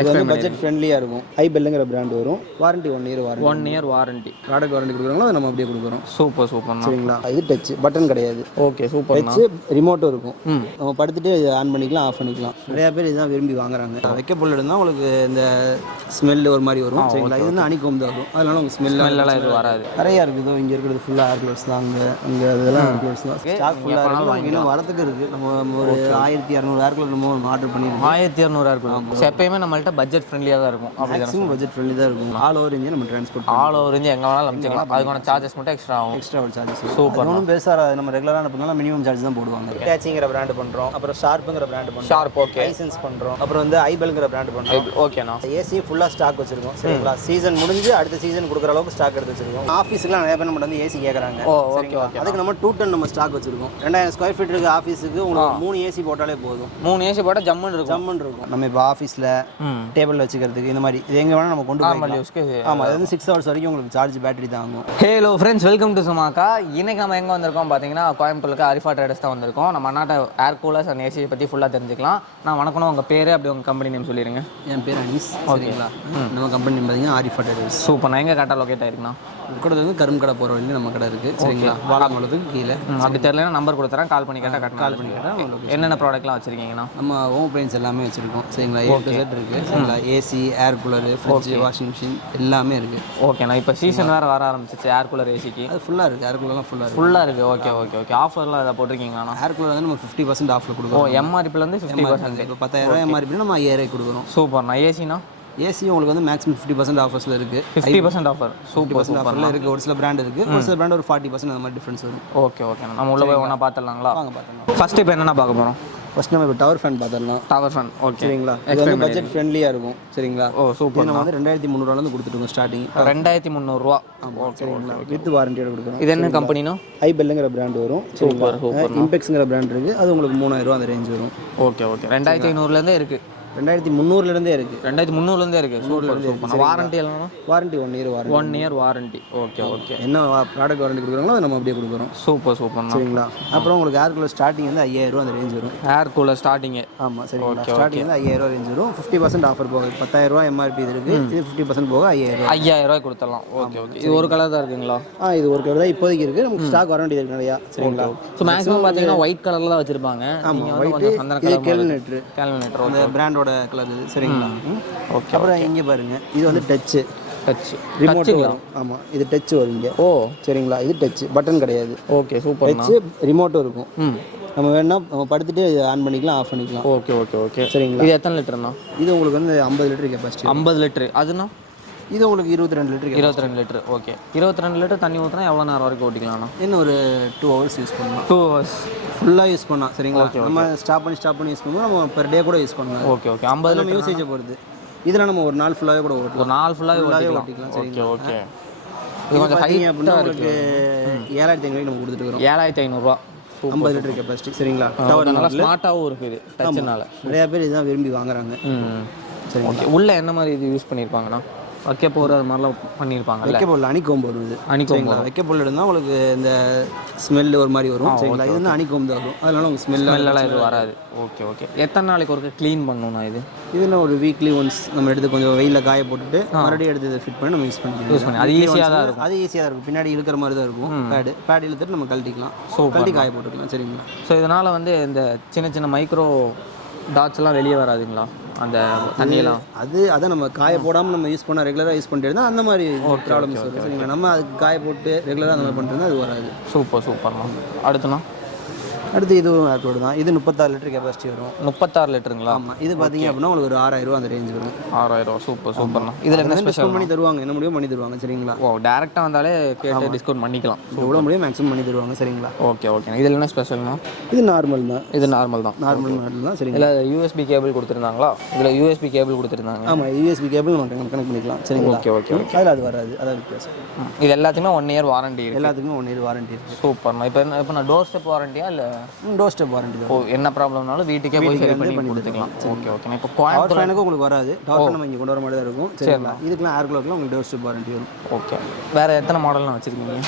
இது வந்து பட்ஜெட் ஃப்ரெண்ட்லியாக இருக்கும். ஹை பெல்லுங்கிற பிராண்ட் வரும். Warranty 1 year warranty. 1 year warranty. Product warranty கொடுக்குறாங்களோ அதை நம்ம அப்படியே கொடுக்குறோம். Super super. சரிங்களா? இது டச் பட்டன் கிடையாது. Okay super. டச் ரிமோட்டும் இருக்கும். நம்ம படுத்துட்டு ஆன் பண்ணிக்கலாம், ஆஃப் பண்ணிக்கலாம். நிறைய பேர் இதுதான் விரும்பி வாங்குறாங்க. வைக்க பொருள் இருந்தால் உங்களுக்கு இந்த ஸ்மெல் ஒரு மாதிரி வரும். சரிங்களா? இது வந்து அனிகோம் தான் வரும். அதனால உங்களுக்கு ஸ்மெல்லாம் இது வராது. நிறையா இருக்குது. இங்கே இருக்கிறது ஃபுல்லாக ஏர் கூலர்ஸ் தான். அங்கே இதெல்லாம் ஏர் கூலர்ஸ் தான். ஸ்டாக் ஃபுல்லாக இருக்குது. இன்னும் வரத்துக்கு இருக்குது. நம்ம ஒரு 1200 ஏர் கூலர் நம்ம ஆர்டர் பண்ணியிருக்கோம். 1200 ஏர் கூலர் எப்பயுமே நம்மள்ட்ட பட்ஜெட் ஃப்ரெண்ட்லியாக தான் இருக்கும். மேக்ஸிமம் பட்ஜெட் ஃப்ரெண்ட்லி தான் இருக்கும். ஆல் ஓவர் இந்தியா நம்ம ட்ரான்ஸ்போர்ட் ஆல் ஓவர் இந்தியா எங்கே வேணாலும் அனுப்பிச்சிக்கலாம். அதுக்கான சார்ஜஸ் மட்டும் எக்ஸ்ட்ரா ஆகும். எக்ஸ்ட்ரா ஒரு சார்ஜஸ். சூப்பர். ஒன்றும் பெருசாக நம்ம ரெகுலராக அனுப்புனாலும் மினிமம் சார்ஜ் தான் போடுவாங்க. Pollachiங்கிற பிராண்ட் பண்ணுறோம். அப்புறம் ஷார்ப்புங்கிற பிராண்ட் பண்ணுறோம். Sharp okay. லைசன்ஸ் பண்ணுறோம். அப்புறம் வந்து ஐபெல்ங்கிற பிராண்ட் பண்ணுறோம். ஓகேண்ணா. ஏசி ஃபுல்லாக ஸ்டாக் வச்சிருக்கோம். சரிங்களா? சீசன் முடிஞ்சு அடுத்த சீசன் கொடுக்குற அளவுக்கு ஸ்டாக் எடுத்து வச்சிருக்கோம். ஆஃபீஸுக்குலாம் நிறைய பேர் நம்ம வந்து ஏசி கேட்குறாங்க. Okay okay. அதுக்கு நம்ம 2 டன் நம்ம ஸ்டாக் வச்சிருக்கோம். 2000 ஸ்கொயர் ஃபீட் இருக்கு ஆஃபீஸுக்கு. உங்களுக்கு 3 ஏசி போட்டாலே போதும். 3 ஏசி போட்டால் ஜம்முன்னு இருக்கும். நம்ம இப்போ ஆஃபீஸில் டேபிள் வச்சுக்கிறதுக்கு இந்த மாதிரி இது எங்கே வேணால் நம்ம கொண்டு போய். ஆமாம், அது வந்து 6 ஹவர்ஸ் வரைக்கும் உங்களுக்கு சார்ஜ் பேட்டரி தான் ஆகும். Hello friends, welcome to Sumakka. இன்னைக்கு நம்ம எங்கே வந்திருக்கோம் பார்த்தீங்கன்னா கோயம்புத்தூருக்கு ARIFAA ட்ரேடர்ஸ் தான் வந்திருக்கோம். நம்ம அண்ணாட்ட ஏர் கூலர்ஸ் அண்ட் ஏசியை பற்றி ஃபுல்லாக தெரிஞ்சுக்கலாம். நான் வணக்கம், உங்கள் பேர் அப்படி உங்கள் கம்பெனி நேம் சொல்லிடுங்க. என் பேர் அனீஸ். ஓகேங்களா? நம்ம கம்பெனி நேம் பார்த்தீங்கன்னா ARIFAA ட்ரேடர்ஸ். சூப்பர். நான் எங்கே கரெக்டாக லொக்கேட் ஆயிருக்குண்ணா? கூட வந்து கரும்புக்கடை போகிற வழியில் நம்ம கடை இருக்குது. சரிங்களா? வாழாமலத்துக்கு கீழே. அப்படி தெரியலன்னா நம்பர் கொடுத்துறேன், கால் பண்ணி கேட்டால் என்னென்ன ப்ராடக்ட்லாம் வச்சுருக்கீங்கண்ணா? நம்ம ஹோம் அப்ளையன்ஸ் எல்லாமே வச்சுருக்கோம். சரிங்களா? செட் இருக்குது. சரிங்களா? AC, air cooler, fridge, washing machine எல்லாமே இருக்குது. ஓகேண்ணா. இப்போ சீசன் வேறு வர ஆரம்பிச்சிச்சு ஏர் கூலர் ஏசிக்கு. அது ஃபுல்லாக இருக்குது. ஏர் கூலர்லாம் ஃபுல்லாக இருக்குது. Okay okay okay. ஆஃபர்லாம் எதாவது போட்டிருக்கீங்களா? ஏர் கூலர் வந்து நம்ம 50% ஆஃபில் கொடுக்குறோம். எம்ஆர்பிலேருந்து 50%. இப்போ 10,000 எம்ஆர்பி நம்ம 5000 கொடுக்குறோம். சூப்பர்ண்ணா. ஏசினா? ஏசி உங்களுக்கு வந்து மேக்ஸிமம் 50% ஆஃபர்ஸில் இருக்குது. 50% ஆஃபர். சூப்பர் ஆஃபரில் இருக்குது. ஒரு சில பிராண்ட் இருக்குது. ஒரு சில பிராண்ட் ஒரு 40% அந்த மாதிரி டிஃப்ரென்ஸ் வரும். Okay okay. நம்ம உள்ள போய் ஒன்றா பார்த்துடலாங்களா? வாங்க பார்த்துக்கலாம். ஃபர்ஸ்ட் இப்போ என்னென்ன பார்க்க போகிறோம்? ஃபர்ஸ்ட் நம்ம இப்போ டவர் ஃபேன் பார்த்துடலாம். Tower fan. ஓகே. சரிங்களா? இது வந்து பட்ஜெட் ஃப்ரெண்ட்லியாக இருக்கும். சரிங்களா? சூப்பர். நம்ம வந்து 2300 கொடுத்துருக்கோம் ஸ்டார்டிங். 2300 ஆமாம். சரிங்களா? வித் வாரண்டியோட கொடுக்குறோம். இது என்ன கம்பெனினா? ஐபெல்லுங்கிற பிராண்ட் வரும். Super super. இம்பெக்ஸ்ங்கிற பிராண்ட் இருக்குது. அது உங்களுக்கு 3000 அந்த ரேஞ்ச் வரும். Okay okay. 2500லேருந்தே இருக்குது. 2300 இருக்குது. 2300 இருக்குது. Super super. வாரண்டி எல்லாம்? Warranty 1 year warranty. 1 year warranty. Okay okay. என்ன ப்ராடக்ட் வாரண்டி கொடுக்குறாங்களோ அதை நம்ம அப்படியே கொடுக்குறோம். Super super. சரிங்களா? அப்புறம் உங்களுக்கு ஏர் கூலர் ஸ்டார்டிங் வந்து 5000 அந்த ரேஞ்ச் வரும். Air cooler starting? ஆமாம். சரிங்களா? ஸ்டார்டிங் வந்து 5000 ரேஞ்ச் வரும். 50% ஆஃபர் போகுது. 10000 எம்ஆர்பி இது இருக்குது. இது 50% போக 5000 கொடுத்துடலாம். Okay okay. இது ஒரு கலர் தான் இருக்குங்களா? இது ஒரு கலர் தான் இப்போதைக்கு இருக்குது. நமக்கு ஸ்டாக் வர வேண்டியது நிறையா. சரிங்களா? ஸோ மேக்ஸிமம் பார்த்தீங்கன்னா ஒயிட் கலரில் தான் வச்சுருப்பாங்க. ஆமாம். ஒயிட் கேல்வினேட்டர் அந்த பிராண்டோட கலர் இது. சரிங்களா? ஓகே. அப்புறம் இங்கே பாருங்க, இது வந்து டச் ரிமோட் வரும். ஆமாம், இது டச் வரும் இங்கே. சரிங்களா? இது டச் பட்டன் கிடையாது. Okay super. டச் ரிமோட்டும் இருக்கும். நம்ம வேணா நம்ம படுத்துட்டு ஆன் பண்ணிக்கலாம், ஆஃப் பண்ணிக்கலாம். Okay okay okay. சரிங்களா? இது எத்தனை லிட்டர்ண்ணா? இது உங்களுக்கு வந்து 50 லிட்டர் கெப்பாசிட்டி. 50 லிட்டரு. அதுண்ணா? இது உங்களுக்கு 22 லிட்டர். 22 லிட்டர். ஓகே. 22 லிட்டர் தண்ணி ஊற்றினா எவ்வளோ நேரம் வரைக்கும் ஓட்டிக்கலாம்ண்ணா? இன்னும் ஒரு 2 ஹவர்ஸ் யூஸ் பண்ணலாம். 2 ஹவர்ஸ் ஃபுல்லாக யூஸ் பண்ணலாம். சரிங்களா? நம்ம ஸ்டாப் பண்ணி யூஸ் பண்ணுவோம். நம்ம பெர் டே கூட யூஸ் பண்ணலாம். Okay okay. 50 நம்ம யூசேஜை பொறுத்து. இதில் நம்ம ஒரு நாள் ஃபுல்லாகவே கூட ஓட்டலாம். ஒரு நாள் ஃபுல்லாகவே ஓட்டிக்கலாம். Okay okay. இது கொஞ்சம் ஹை அப்படின்னா உங்களுக்கு 7500 நம்ம கொடுத்துட்டு 7500 50 லிட்டர் கெப்பாசிட்டி. சரிங்களா? டவர் நல்லா ஸ்மார்ட்டாகவும் இருக்குது டச்சுனால. நிறையா பேர் இதுதான் விரும்பி வாங்குறாங்க. சரி ஓகே. உள்ள என்ன மாதிரி இது யூஸ் பண்ணியிருப்பாங்கண்ணா? வைக்க போகிற அது மாதிரிலாம் பண்ணியிருப்பாங்க. வைக்க பொருள் அணிக்கோம்பு வருது. அணிக்கோம்பு. வைக்க பொருள் இருந்தால் உங்களுக்கு இந்த ஸ்மெல் ஒரு மாதிரி வரும். சரிங்களா? இது வந்து அணிக்கோம்பு தான் வரும். அதனால உங்களுக்கு ஸ்மெல்லாம் இது வராது. Okay okay. எத்தனை நாளைக்கு ஒருக்க க்ளீன் பண்ணணும்னா இது? இதில் ஒரு வீக்லி ஒன்ஸ் நம்ம எடுத்து கொஞ்சம் வெயிலில் காய போட்டுட்டு மறுபடியும் எடுத்து இதை ஃபிட் பண்ணி நம்ம யூஸ் பண்ணிக்கலாம். அது ஈஸியாக தான் இருக்கும். அது ஈஸியாக தான் இருக்கும். பின்னாடி இழுக்கிற மாதிரி தான் இருக்கும். பேட் இழுத்துட்டு நம்ம கழட்டிக்கலாம். கழட்டி காய போட்டுக்கலாம். சரிங்களா? ஸோ இதனால் வந்து இந்த சின்ன சின்ன மைக்ரோ டாட்ஸ்லாம் வெளியே வராதுங்களா அந்த தண்ணியெல்லாம்? அதை நம்ம காய போடாமல் நம்ம யூஸ் பண்ணால் ரெகுலராக யூஸ் பண்ணிட்டு இருந்தால் அந்த மாதிரி ப்ராப்ளம்ஸ் வரும். சரிங்களா? நம்ம அதுக்கு காய போட்டு ரெகுலராக அந்த மாதிரி பண்ணிட்டு அது வராது. சூப்பர் சூப்பர்ண்ணா. அடுத்துண்ணா? அடுத்து இதுவும் ஏர்டோடு தான். இது 36 லிட்டர் கெப்பாசிட்டி வரும். 36 லிட்டருங்களா? ஆமாம். இது பார்த்தீங்க அப்படின்னா உங்களுக்கு ஒரு 6000 அந்த ரேஞ்ச் வரும். 6000. சூப்பர் சூப்பர்ண்ணா. இதில் என்ன ஸ்பெஷல் பண்ணி தருவாங்க? என்ன முடியும் பண்ணி தருவாங்க. சரிங்களா? டேரெக்டாக வந்தாலே கேட்டு டிஸ்கவுண்ட் பண்ணிக்கலாம். எவ்வளோ முடியும் மேக்ஸிமம் பண்ணி தருவாங்க. சரிங்களா? Okay okay. இதில் என்ன ஸ்பெஷல்னா? இது நார்மல் தான். இது நார்மல் தான். நார்மல் தான். சரிங்களா? இல்லை யூஎஸ்பி கேபிள் கொடுத்துருந்தாங்களா? இதில் யூஎஸ்பி கேபிள் கொடுத்துருந்தாங்க. ஆமாம், யூஎஸ்பி கேபிள் நம்ம கனெக்ட் பண்ணிக்கலாம். சரிங்களா? Okay okay. அதில் அது வராது. அதாவது வித்தியாசம். இது எல்லாத்துக்குமே 1 இயர் வாரண்டி இருக்குது. எல்லாத்துக்குமே 1 இயர் வாரண்டி இருக்குது. சூப்பர்ண்ணா. இப்போ நான் டோர் ஸ்டெப் வாரண்டியா இல்லை? Door step warranty. என்ன ப்ராப்ளம்னாலும் வீட்டுக்கே போய் சரி பண்ணி கொடுத்துக்கலாம். Okay okay. இப்போ டவர் ஃபேனுக்கு உங்களுக்கு வராது. டவர் ஃபேன் நம்ம இங்கே கொண்டு வர மாதிரி தான் இருக்கும். சரிங்களா? இதுக்கெல்லாம் ஏர் கூலர்லாம் உங்களுக்கு டோர் ஸ்டெப் வாரண்டி வரும். ஓகே. வேறு எத்தனை மாடல்லாம் வச்சுருக்கீங்க?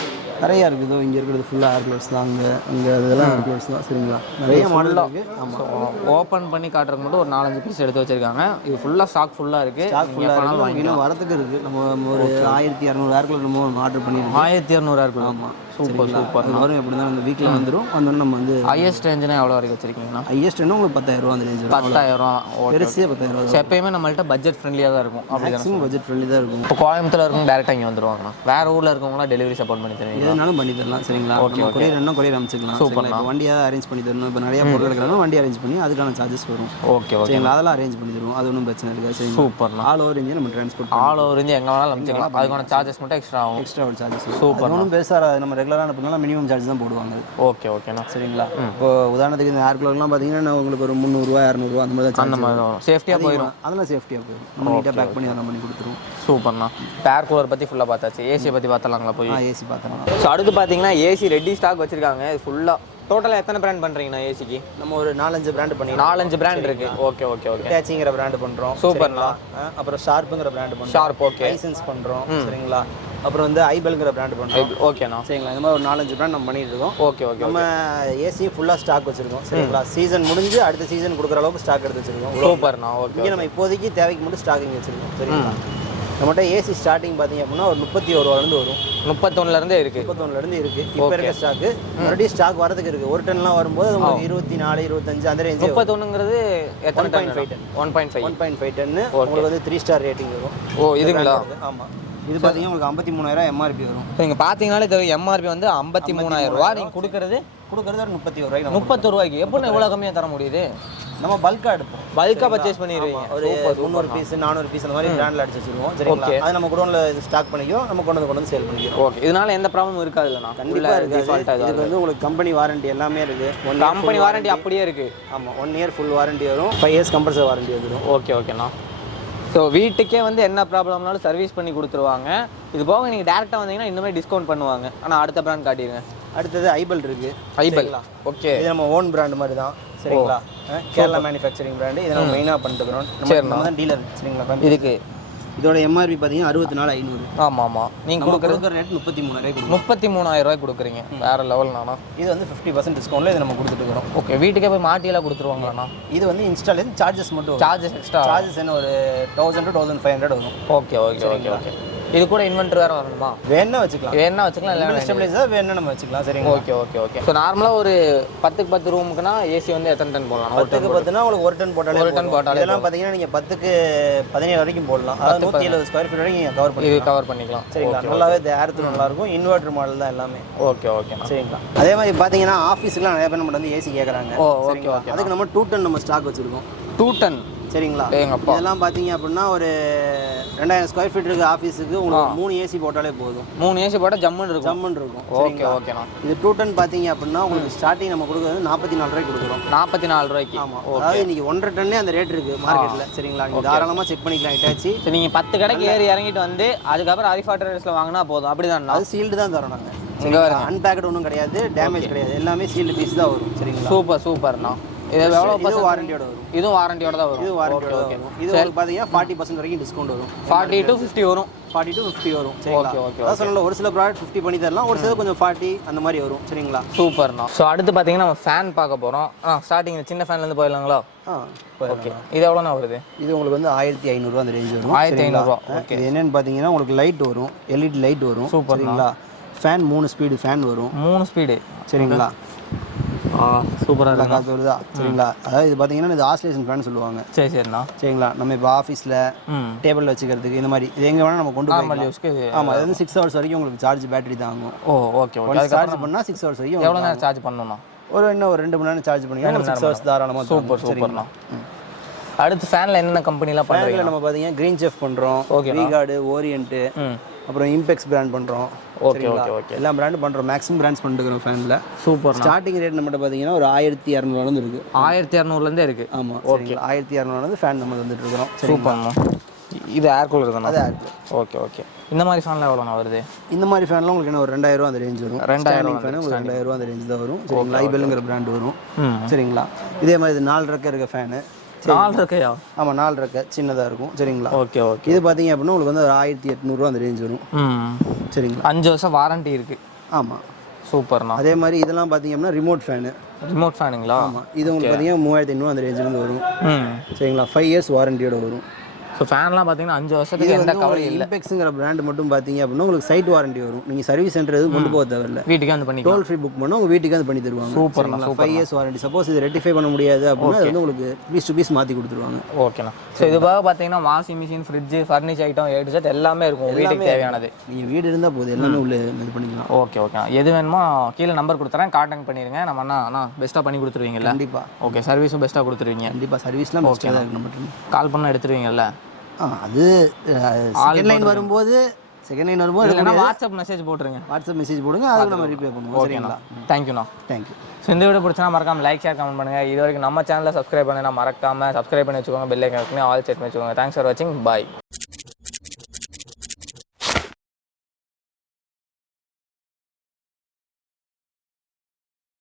நிறையா இருக்குது. இங்கே இருக்கிறது ஃபுல்லாக ஏர் கூலர்ஸ் தான். அங்கே இதெல்லாம் ஏர் கூலர்ஸ் தான். சரிங்களா, நிறைய மாடல் இருக்குது. ஆமாம், ஓப்பன் பண்ணி காட்டுறதுக்கு மட்டும் ஒரு 4-5 பீஸ் எடுத்து வச்சிருக்காங்க. இது ஃபுல்லாக ஸ்டாக் ஃபுல்லாக இருக்குது. ஸ்டாக் ஃபுல்லாக இருக்குது. இன்னும் வரத்துக்கு இருக்குது. நம்ம ஒரு 1200 ஏர் கூலர் நம்ம ஆர்டர் பண்ணியிருக்கோம். 1200 ஏர் கூலர். ஆமாம், சூப்பர் சூப்பர். வரும் எப்படி தான் அந்த வீக்கில் வந்துடும். வந்தோடனே நம்ம வந்து ஹையஸ்ட் ரேஞ்சுனா எவ்வளோ வரைக்கும் வச்சிருக்கீங்கன்னா? ஹையஸ்ட் உங்களுக்கு 10,000 அந்த ரேஞ்ச். 10,000 பெருசே 10,000. எப்பயுமே நம்மள்ட்ட பட்ஜெட் ஃப்ரெண்ட்லியாக தான் இருக்கும். மேக்ஸிமம் பட்ஜெட் ஃப்ரெண்ட்லி தான் இருக்கும். இப்போ கோயம்புத்தூர் இருக்கும் டேரெக்டாக இங்கே வந்துருவாங்கண்ணா. வேறு ஊரில் இருக்கவங்களாம் டெலிவரி சப்போர்ட் பண்ணி தருவீங்க? எதுனாலும் பண்ணி தரலாம். சரிங்களா, கொரியர் என்ன கொரியர் அமைச்சிக்கலாம். சூப்பர். இப்போ வண்டியாக அரேஞ்ச் பண்ணி தரணும். இப்போ நிறைய பொருள் எடுக்கிறாங்க, வண்டி அரேஞ்ச் பண்ணி அதுக்கான சார்ஜஸ் வரும். Okay okay. சரிங்களா, அதெல்லாம் அரேஞ்ச் பண்ணி தருவோம். அது ஒன்றும் பிரச்சனை இருக்காது. சரி, சூப்பர்ண்ணா. ஆல் ஓவர் இந்தியா நம்ம ட்ரான்ஸ்போர்ட் ஆல் ஓவர் இந்தியா எங்கே வேணாலும் அமைச்சிக்கலாம். அதுக்கான சார்ஜஸ் மட்டும் எக்ஸ்ட்ரா ஆகும். எக்ஸ்ட்ரா ஒரு சார்ஜஸ். சூப்பர். ஒன்றும் பெருசாக நம்ம ரெகுலரான பண்ணாலும் மினிமம் சார்ஜ் தான் போடுவாங்க. ஓகே ஓகேண்ணா. சரிங்களா, இப்போ உதாரணத்துக்கு இந்த ஏர் கூலர்லாம் பார்த்தீங்கன்னா உங்களுக்கு ஒரு 300 200 அந்த மாதிரி தான். அந்த மாதிரி தான் சேஃப்டியாக போயிடும். அதெல்லாம் சேஃப்டியாக போயிடும். நம்ம நீட்டாக பேக் பண்ணி அதெல்லாம் பண்ணி கொடுத்துருவோம். சூப்பர்ண்ணா. ஏர் கூலர் பற்றி ஃபுல்லாக பார்த்தாச்சு. ஏசியை பற்றி பார்த்தலாங்களா போய்? ஏசி பார்த்தலாம். ஸோ அடுத்து பார்த்தீங்கன்னா ஏசி ரெடி ஸ்டாக் வச்சுருக்காங்க. இது ஃபுல்லாக டோட்டலாக எத்தனை பிராண்ட் பண்ணுறீங்கண்ணா ஏசிக்கு? நம்ம ஒரு 4-5 பிராண்ட் பண்ணி 4-5 பிராண்ட் இருக்குது. Okay okay okay. அட்டாச்சிங்கிற பிராண்ட் பண்ணுறோம். சூப்பர்ண்ணா. அப்புறம் ஷார்ப்புங்கிற பிராண்ட் பண்ணுறோம். Sharp okay. லைசன்ஸ் பண்ணுறோம். சரிங்களா, அப்புறம் வந்து ஐபெல்ங்கிற பிராண்ட் பண்ணுறோம். ஓகேண்ணா. சரிங்களா, இந்த மாதிரி ஒரு 4-5 பிராண்ட் நம்ம பண்ணிட்டு இருக்கோம். Okay okay. நம்ம ஏசி ஃபுல்லாக ஸ்டாக் வச்சிருக்கோம். சரிங்களா, சீசன் முடிஞ்சு அடுத்த சீசன் கொடுக்குற அளவுக்கு ஸ்டாக் எடுத்து வச்சிருக்கோம். சூப்பர்ண்ணா. ஓகே. இங்கே நம்ம இப்போதைக்கு தேவைக்கு மட்டும் ஸ்டாக்கிங் வச்சிருக்கோம். சரிங்களா, நம்மகிட்ட ஏசி ஸ்டார்டிங் பார்த்தீங்க அப்படின்னா ஒரு 31 ரூபாலேருந்து வரும். 31லேருந்தே இருக்குது. 31லேருந்து இருக்குது. இப்போ இருக்க ஸ்டாக்கு மறுபடியும் ஸ்டாக் வரதுக்கு இருக்குது. ஒரு டன்லாம் வரும்போது உங்களுக்கு 24 25 அந்த ரேஞ்ச். 31ங்கிறது எத்தனை டன்? 1.5 டன். உங்களுக்கு வந்து 3 ஸ்டார் ரேட்டிங் வரும். ஓ, இதுங்களா? ஆமாம். இது பார்த்தீங்கன்னா உங்களுக்கு 53,000 எம்ஆர்பி வரும். நீங்கள் பார்த்தீங்கனாலே தெரியும் எம்ஆர்பி வந்து 53,000 ரூபா. நீங்கள் கொடுக்குறது ஒரு 31 ரூபாய்க்கு. 31 ரூபாய்க்கு எப்படி எவ்வளோ கம்மியாக தர முடியுது? நம்ம பல்காக எடுப்போம். பல்காக பர்ச்சேஸ் பண்ணிடுவீங்க. ஒரு 300 பீஸ் 400 பீஸ் அந்த மாதிரி பிராண்டில் அடிச்சு வச்சுருவோம். சரிங்களா, அது நம்ம குடோனில் ஸ்டாக் பண்ணிக்கிறோம். நம்ம கொண்டு வந்து சேல் பண்ணிக்கிறோம். ஓகே. இதனால எந்த ப்ராப்ளமும் இருக்காது இல்லைண்ணா? கண்டிப்பாக இருக்காது. இதுக்கு வந்து உங்களுக்கு கம்பெனி வாரண்டி எல்லாமே இருக்குது. கம்பெனி வாரண்டி அப்படியே இருக்குது. ஆமாம், 1 இயர் ஃபுல் வாரண்டி வரும். 5 இயர்ஸ் கம்பல்சரி வாரண்டி வந்துடும். ஓகே ஓகேண்ணா. ஸோ வீட்டுக்கே வந்து என்ன ப்ராப்ளம்னாலும் சர்வீஸ் பண்ணி கொடுத்துருவாங்க. இது போக நீங்கள் டேரெக்டாக வந்தீங்கன்னா இன்னுமே டிஸ்கவுண்ட் பண்ணுவாங்க. ஆனால் அடுத்த பிராண்ட் காட்டிடுங்க. அடுத்தது ஐபெல் இருக்குது. ஐபெல் ஓகே. இது நம்ம ஓன் பிராண்ட் மாதிரி தான். சரிங்களா, கேரளா மேனுஃபேக்சரிங் பிராண்டு. இதை நம்ம மெயினாக பண்ணிட்டுக்கிறோம். நம்ம தான் டீலர். சரிங்களா, இதுக்கு இதோட எம்ஆர்பி பார்த்தீங்கன்னா 64,500. ஆமாம் ஆமாம். நீங்கள் கொடுக்குற ரேட் 33,000. 33,000 ரூபாய் கொடுக்குறீங்க. வேறு லெவல்ண்ணா. இது வந்து 50% டிஸ்கவுண்ட்டில் இதை நம்ம கொடுத்துட்டுக்கிறோம். ஓகே. வீட்டுக்கே போய் மாட்டியெல்லாம் கொடுத்துருவாங்களாண்ணா? இது வந்து இன்ஸ்டாலேஷன் சார்ஜஸ் மட்டும். சார்ஜஸ் எக்ஸ்ட்ரா சார்ஜஸ் என்ன ஒரு 1000 to 1500 வரும். Okay okay okay okay. இது கூட இன்வெர்டர் வேறு வரணுமா? வேணா வச்சுக்கலாம். இல்லை ஸ்டெபிலைசர் வேணா நம்ம வச்சுக்கலாம். சரிங்க. Okay okay okay. ஸோ நார்மலாக ஒரு 10க்கு 10 ரூமுக்குனா ஏசி வந்து எத்தனை டன் போடலாம்? 10க்கு 10னா உங்களுக்கு 1 டன் போட்டாலே. 1 டன் போட்டாலே. இதெல்லாம் பார்த்தீங்கன்னா நீங்கள் 10க்கு 17 வரைக்கும் போடலாம். அதாவது 170 ஸ்கொயர் ஃபீட் வரைக்கும் நீங்கள் கவர் பண்ணிக்கலாம். சரிங்களா, நல்லாவே ஏர்த்து நல்லாயிருக்கும். இன்வெர்டர் மாடல் தான் எல்லாமே. Okay okay. சரிங்களா. அதே மாதிரி பார்த்தீங்கன்னா ஆஃபீஸுக்குலாம் நிறைய பேர் நம்ம வந்து ஏசி கேட்குறாங்க. Okay okay. அதுக்கு நம்ம 2 டன் நம்ம ஸ்டாக் வச்சுருக்கோம். 2 டன். சரிங்களா, இதெல்லாம் பார்த்தீங்க அப்படின்னா ஒரு 2000 ஸ்கொயர் ஃபீட் இருக்குது ஆஃபீஸுக்கு. உங்களுக்கு 3 ஏசி போட்டாலே போதும். 3 ஏசி போட்டால் ஜம்முன்னு இருக்கும். ஓகே ஓகேண்ணா. இது 2 டன் பார்த்தீங்க அப்படின்னா உங்களுக்கு ஸ்டார்டிங் நம்ம கொடுக்குறது 44 ரூபாய்க்கு கொடுக்குறோம். 44 ரூபாய்க்கு. ஆமாம். அதாவது இன்னைக்கு 1.5 டன்னே அந்த ரேட் இருக்குது மார்க்கெட்டில். சரிங்களா, நீங்கள் தாராளமாக செக் பண்ணிக்கலாம். இட்டாச்சி நீங்கள் 10 கடைக்கு ஏறி இறங்கிட்டு வந்து அதுக்கப்புறம் ARIFAA ட்ரேடர்ஸில் வாங்கினா போதும். அப்படி தான். அது சீல்டு தான் தரோம் நாங்கள். இங்கே அன்பேக்கட் ஒன்றும் கிடையாது, டேமேஜ் கிடையாது. எல்லாமே சீல்டு பீஸ் தான் வரும். சரிங்களா, சூப்பர்ண்ணா. இது எவ்வளோ வாரண்டியோட வரும்? இதுவும் வாரண்டியோட தான் வரும். இது வாரண்டியோட வரும். இது உங்களுக்கு பார்த்தீங்கன்னா 40% வரைக்கும் டிஸ்கவுண்ட் வரும். 40 to 50 வரும். 40 to 50 வரும். சரிங்களா, ஓகே. அதான் சொன்னல, ஒரு சில ப்ராடக்ட் 50 பண்ணி தரலாம், ஒரு சில கொஞ்சம் 40 அந்த மாதிரி வரும். சரிங்களா, சூப்பர்ண்ணா. ஸோ அடுத்து பார்த்தீங்கன்னா நம்ம ஃபேன் பார்க்க போகிறோம். ஸ்டார்டிங் சின்ன ஃபேன்லேருந்து போயிடலாங்களா? ஓகே. இது எவ்வளோண்ணா வருது? இது உங்களுக்கு வந்து 1500 அந்த ரேஞ்ச் வரும். 1500. ஓகே. இது என்னென்னு பார்த்தீங்கன்னா உங்களுக்கு லைட் வரும், எல்இடி லைட் வரும். சூப்பர்ங்களா. ஃபேன் 3 ஸ்பீடு ஃபேன் வரும். 3 ஸ்பீடு. சரிங்களா, சூப்பராக காற்று வருதா? சரிங்களா, அதாவது இது பார்த்தீங்கன்னா இது ஆசிலேஷன் ஃபேன் சொல்லுவாங்க. சரிண்ணா. சரிங்களா, நம்ம இப்போ ஆஃபீஸில் டேபிளில் வச்சுக்கிறதுக்கு இந்த மாதிரி இது எங்கே வேணால் நம்ம கொண்டு போய். ஆமாம், அது வந்து 6 hours வரைக்கும் உங்களுக்கு சார்ஜ் பேட்டரி தாங்கும். Okay okay. சார்ஜ் பண்ணால் 6 hours வரைக்கும். எவ்வளோ நேரம் சார்ஜ் பண்ணணும்னா? இன்னும் ஒரு 2 மணி நேரம் சார்ஜ் பண்ணிக்கலாம். 6 hours தாராளமாக. சூப்பர் சூப்பர்ண்ணா. அடுத்து ஃபேனில் என்னென்ன கம்பெனிலாம் பண்ணுறீங்க? நம்ம பார்த்தீங்கன்னா க்ரீன் செஃப் பண்ணுறோம். ஓகே. வீகார்டு, ஓரியன்ட்டு, அப்புறம் இம்பெக்ஸ் பிராண்ட் பண்ணுறோம். Okay okay okay. எல்லா பிராண்டும் பண்ணுறோம். மேக்ஸிமம் பிராண்ட்ஸ் பண்ணிட்டுக்கிறோம் ஃபேனில். சூப்பர். ஸ்டார்டிங் ரேட் நம்மகிட்ட பார்த்தீங்கன்னா ஒரு 1200 இருக்குது. 1200 இருக்குது. ஆமாம். ஓகே. 1200 ஃபேன் நம்ம வந்துட்டு இருக்கிறோம். சூப்பர்ண்ணா. இது ஏர் கூலர் தானே? அது ஏர் கூலர். Okay okay. இந்த மாதிரி ஃபேன்லாம் எவ்வளோண்ணா வருது? இந்த மாதிரி ஃபேன்லாம் உங்களுக்கு என்ன ஒரு 2000 அந்த ரேஞ்ச் வரும். 2000 ஃபேன் உங்களுக்கு 2000 அந்த ரேஞ்ச் தான் வரும். சரிங்களா, ஐபெல்ங்கிற பிராண்ட் வரும். சரிங்களா, இதே மாதிரி இது 4 ரெக்க இருக்க ஃபேனு. 4 ரெக்கையா? ஆமாம், 4 ரெக்கை சின்னதாக இருக்கும். சரிங்களா, ஓகே ஓகே. இது பார்த்தீங்க அப்படின்னா உங்களுக்கு வந்து ஒரு 1800 அந்த ரேஞ்ச் வரும். சரிங்களா, 5 வருஷம் வாரண்டி இருக்குது. ஆமாம். சூப்பர்ண்ணா. அதே மாதிரி இதெல்லாம் பார்த்தீங்கன்னா ரிமோட் ஃபேனு. ரிமோட் ஃபேனுங்களா? ஆமாம். இது உங்களுக்கு பார்த்தீங்கன்னா 3500 அந்த ரேஞ்சிலேருந்து வரும். சரிங்களா? 5 இயர்ஸ் வாரண்டியோட வரும். ஸோ ஃபேன்லாம் பார்த்தீங்கன்னா 5 வருஷத்துக்கு எந்த கவலையும் இல்லை. இம்பெக்ஸுங்கிற பிராண்ட் மட்டும் பார்த்தீங்க அப்படின்னா உங்களுக்கு சைட் வாரண்டி வரும். நீங்கள் சர்வீஸ் சென்டர் எதுவும் கொண்டு போக தேவையில்லை. வீட்டுக்கு வந்து பண்ணி டோல் ஃப்ரீ புக் பண்ணால் உங்கள் வீட்டுக்கு வந்து பண்ணி தருவாங்க. சூப்பர்ண்ணா. 5 இயர்ஸ் வாரண்டி. சப்போஸ் இது ரெட்டிஃபை பண்ண முடியாது அப்படின்னா அது வந்து உங்களுக்கு பீஸ் டு பீஸ் மாற்றி கொடுத்துருவாங்க. ஓகேண்ணா. ஸோ இது போக பார்த்தீங்கன்னா washing machine, fridge, furniture item A to Z எல்லாமே இருக்கும் வீட்டுக்கு தேவையானது. நீங்கள் வீடு இருந்தால் போதும், எல்லாமே உள்ள இது பண்ணிக்கலாம். Okay okay. எது வேணுமோ கீழே நம்பர் கொடுத்துறேன், கான்டாக்ட் பண்ணிடுங்க. நம்ம அண்ணா பெஸ்ட்டாக பண்ணி கொடுத்துருவீங்கல்ல? கண்டிப்பாா. ஓகே. சர்வீஸும் பெஸ்ட்டாக கொடுத்துருவீங்க? கண்டிப்பாக. சர்வீஸ்லாம் ஓகே தான் இருக்கு. நம்ம கால் பண்ணால் எடுத்துருவீங்கல்ல? அது செகண்ட் லைன் வரும்போது வாட்ஸ்அப் மெசேஜ் போட்டுருங்க. வாட்ஸ்அப் மெசேஜ் போடுங்க, அதுக்கு நம்ம ரிப்ளை பண்ணுவோம். ஓகேங்களா? தேங்க்யூண்ணா. தேங்க்யூ. ஸோ இந்த வீடியோ பிடிச்சா மறக்காம லைக், ஷேர், கமெண்ட் பண்ணுங்கள். இது வரைக்கும் நம்ம சேனலில் சப்ஸ்கிரைப் பண்ணி மறக்காமல் சப்ஸ்கிரைப் பண்ணி வச்சுக்கோங்க. பெல் ஐக்கான் ஆல் செட் பண்ணி வச்சுக்கோங்க. தேங்க்ஸ் ஃபார் வாட்சிங். பாய்.